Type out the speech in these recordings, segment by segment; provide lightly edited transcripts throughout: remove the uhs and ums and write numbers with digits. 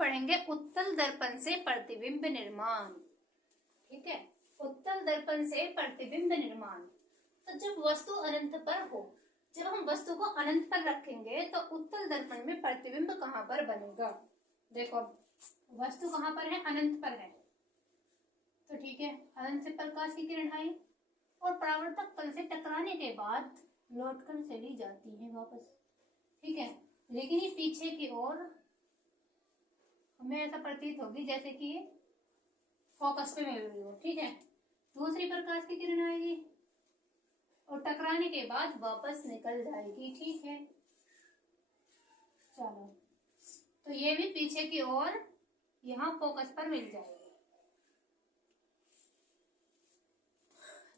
पढ़ेंगे उत्तल दर्पण से प्रतिबिंब निर्माण। ठीक है, उत्तल दर्पण से प्रतिबिंब निर्माण। तो जब वस्तु अनंत पर हो, जब हम वस्तु को अनंत पर रखेंगे तो उत्तल दर्पण में प्रतिबिंब कहाँ पर बनेगा। देखो वस्तु कहाँ पर है, अनंत पर है, तो ठीक है, अनंत से प्रकाश की किरण आई और परावर्तक तल से टकराने के बाद लौटकर चली जाती है वापस। ठीक है, लेकिन ये पीछे की ओर हमें ऐसा प्रतीत होगी जैसे कि ये फोकस पे मिल रही हो। ठीक है, दूसरी प्रकाश की किरण आएगी और टकराने के बाद वापस निकल जाएगी। ठीक है, चलो, तो ये भी पीछे की ओर यहाँ फोकस पर मिल जाएगी।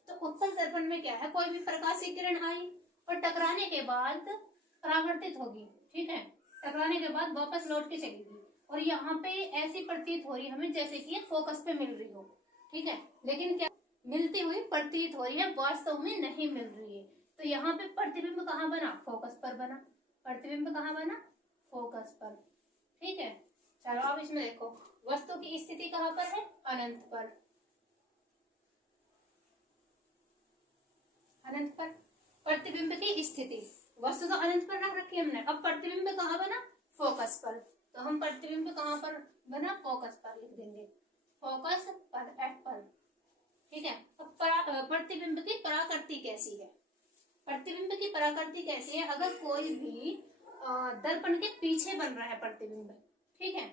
तो उत्तल दर्पण में क्या है, कोई भी प्रकाश की किरण आई और टकराने के बाद परावर्तित होगी। ठीक है, टकराने के बाद वापस लौट के चलेगी और यहाँ पे ऐसी प्रतीत हो रही है हमें जैसे कि ये फोकस पे मिल रही हो। ठीक है, लेकिन क्या मिलती हुई प्रतीत हो रही है, वास्तव में नहीं मिल रही है। तो यहाँ पे प्रतिबिंब कहाँ बना, फोकस पर बना। प्रतिबिंब कहाँ बना, फोकस पर। ठीक है, चलो अब इसमें देखो वस्तु की स्थिति कहाँ पर है, अनंत पर। अनंत पर प्रतिबिंब की स्थिति, वस्तु तो अनंत पर रख रखी हमने, अब प्रतिबिंब कहाँ बना, फोकस पर। तो हम प्रतिबिंब कहाँ पर बना, फोकस पर लिख देंगे, फोकस पर, एफ पर। ठीक है, अब प्रतिबिंब की पराकृति कैसी है, प्रतिबिंब की पराकृति कैसी है, अगर कोई भी दर्पण के पीछे बन रहा है प्रतिबिंब, ठीक है,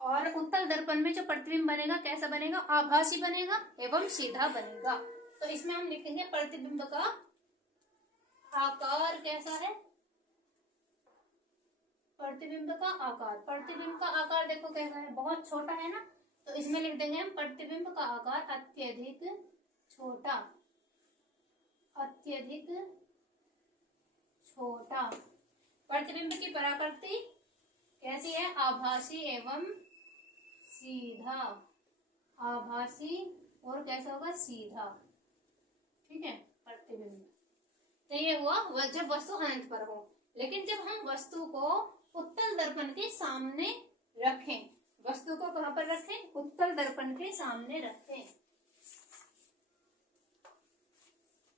और उत्तल दर्पण में जो प्रतिबिंब बनेगा कैसा बनेगा, आभासी बनेगा एवं सीधा बनेगा। तो इसमें हम लिखेंगे प्रतिबिंब का आकार कैसा है, प्रतिबिंब का आकार। प्रतिबिंब का आकार देखो कैसा है, बहुत छोटा है ना, तो इसमें लिख देंगे हम प्रतिबिंब का आकार अत्यधिक छोटा, अत्यधिक छोटा। प्रतिबिंब की पराकृति कैसी है, आभासी एवं सीधा, आभासी और कैसा होगा, सीधा। ठीक है, प्रतिबिंब। तो ये हुआ जब वस्तु अनंत पर हो। लेकिन जब हम वस्तु को उत्तल दर्पण के सामने रखें, वस्तु को कहां पर रखें, उत्तल दर्पण के सामने रखें।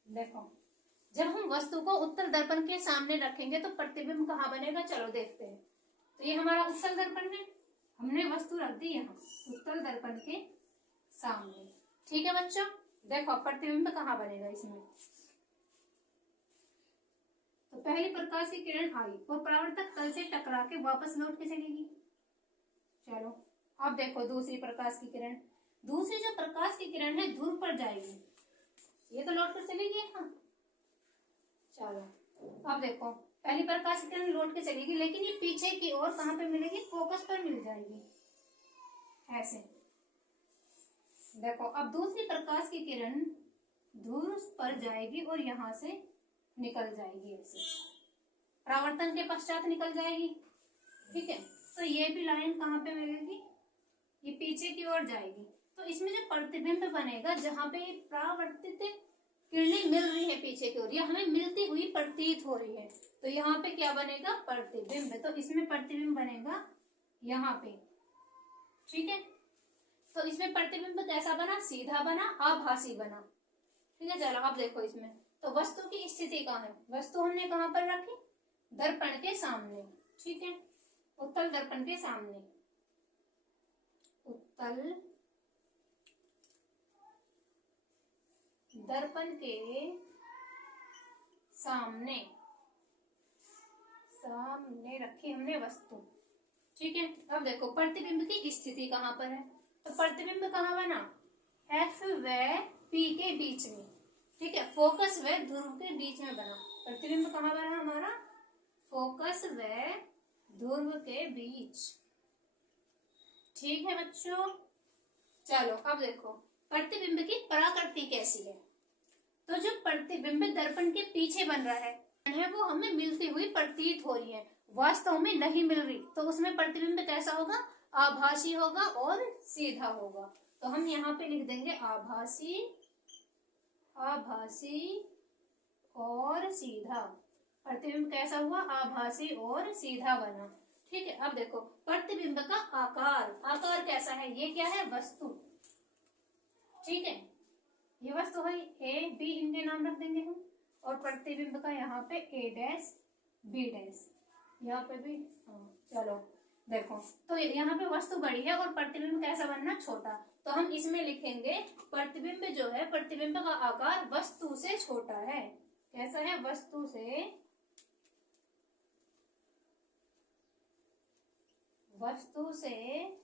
देखो जब हम वस्तु को उत्तल दर्पण के सामने रखेंगे तो प्रतिबिंब कहाँ बनेगा, चलो देखते हैं। तो ये हमारा उत्तल दर्पण है, हमने वस्तु रख दी यहाँ उत्तल दर्पण के सामने। ठीक है बच्चों, देखो प्रतिबिंब कहाँ बनेगा इसमें। तो पहली प्रकाश की किरण आई और परावर्तक तल से टकरा के वापस लौट के चलेगी। चलो अब देखो दूसरी प्रकाश की किरण, दूसरी जो प्रकाश की किरण है ध्रुव पर जाएगी, ये तो लौट कर चलेगी यहाँ। चलो अब देखो पहली प्रकाश की किरण लौट के चलेगी, लेकिन ये पीछे की ओर कहाँ पे मिलेगी, फोकस पर मिल जाएगी ऐसे। देखो अब दूसरी प्रकाश की किरण ध्रुव पर जाएगी और यहाँ से निकल जाएगी ऐसे, परावर्तन के पश्चात निकल जाएगी। ठीक है, तो ये भी लाइन कहाँ पे मिलेगी, ये पीछे की ओर जाएगी। तो इसमें जो प्रतिबिंब बनेगा, जहाँ पे परावर्तित किरणें मिल रही है पीछे की ओर, या हमें मिलती हुई प्रतीत हो रही है, तो यहाँ पे क्या बनेगा, प्रतिबिंब। तो इसमें प्रतिबिंब बनेगा यहाँ पे। ठीक है, तो इसमें प्रतिबिंब कैसा बना, सीधा बना, आभासी बना। ठीक है, चलो अब देखो इसमें तो वस्तु की स्थिति कहाँ है, वस्तु हमने कहाँ पर रखी, दर्पण के सामने। ठीक है, उत्तल दर्पण के सामने, उत्तल दर्पण के सामने, सामने रखी हमने वस्तु। ठीक है, अब देखो प्रतिबिंब की स्थिति कहाँ पर है, तो प्रतिबिंब कहाँ बना, एफ व पी के बीच में। ठीक है, फोकस व ध्रुव के बीच में बना। प्रतिबिंब कहाँ बना हमारा, फोकस व ध्रुव के बीच। ठीक है बच्चों, चलो अब देखो प्रतिबिंब की पराकृति कैसी है। तो जो प्रतिबिंब दर्पण के पीछे बन रहा है वो हमें मिलती हुई प्रतीत हो रही है, वास्तव में नहीं मिल रही, तो उसमें प्रतिबिंब कैसा होगा, आभासी होगा और सीधा होगा। तो हम यहाँ पे लिख देंगे आभासी, आभासी और सीधा। प्रतिबिंब कैसा हुआ, आभासी और सीधा बना। ठीक है। अब देखो प्रतिबिंब का आकार, आकार कैसा है, ये क्या है, वस्तु। ठीक है, ये वस्तु है, ए बी इनके नाम रख देंगे हम, और प्रतिबिंब का यहाँ पे ए डैश बी डैश, यहाँ पे भी चलो देखो, तो यहाँ पे वस्तु बड़ी है और प्रतिबिंब कैसा बनना, छोटा। तो हम इसमें लिखेंगे प्रतिबिंब जो है, प्रतिबिंब का आकार वस्तु से छोटा है। कैसा है, वस्तु से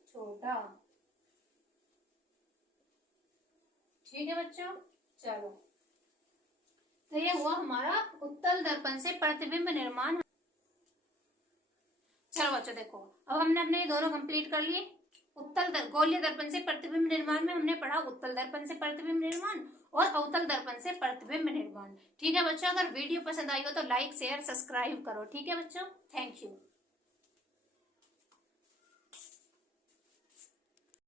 छोटा। ठीक है बच्चों, चलो तो ये हुआ हमारा उत्तल दर्पण से प्रतिबिंब निर्माण। चलो बच्चों देखो, अब हमने अपने दोनों कंप्लीट कर लिए। गोलीय दर्पण से प्रतिबिंब निर्माण में हमने पढ़ा उत्तल दर्पण से प्रतिबिंब निर्माण और अवतल दर्पण से प्रतिबिंब निर्माण। ठीक है बच्चों, अगर वीडियो पसंद आई हो तो लाइक शेयर सब्सक्राइब करो। ठीक है बच्चों, थैंक यू।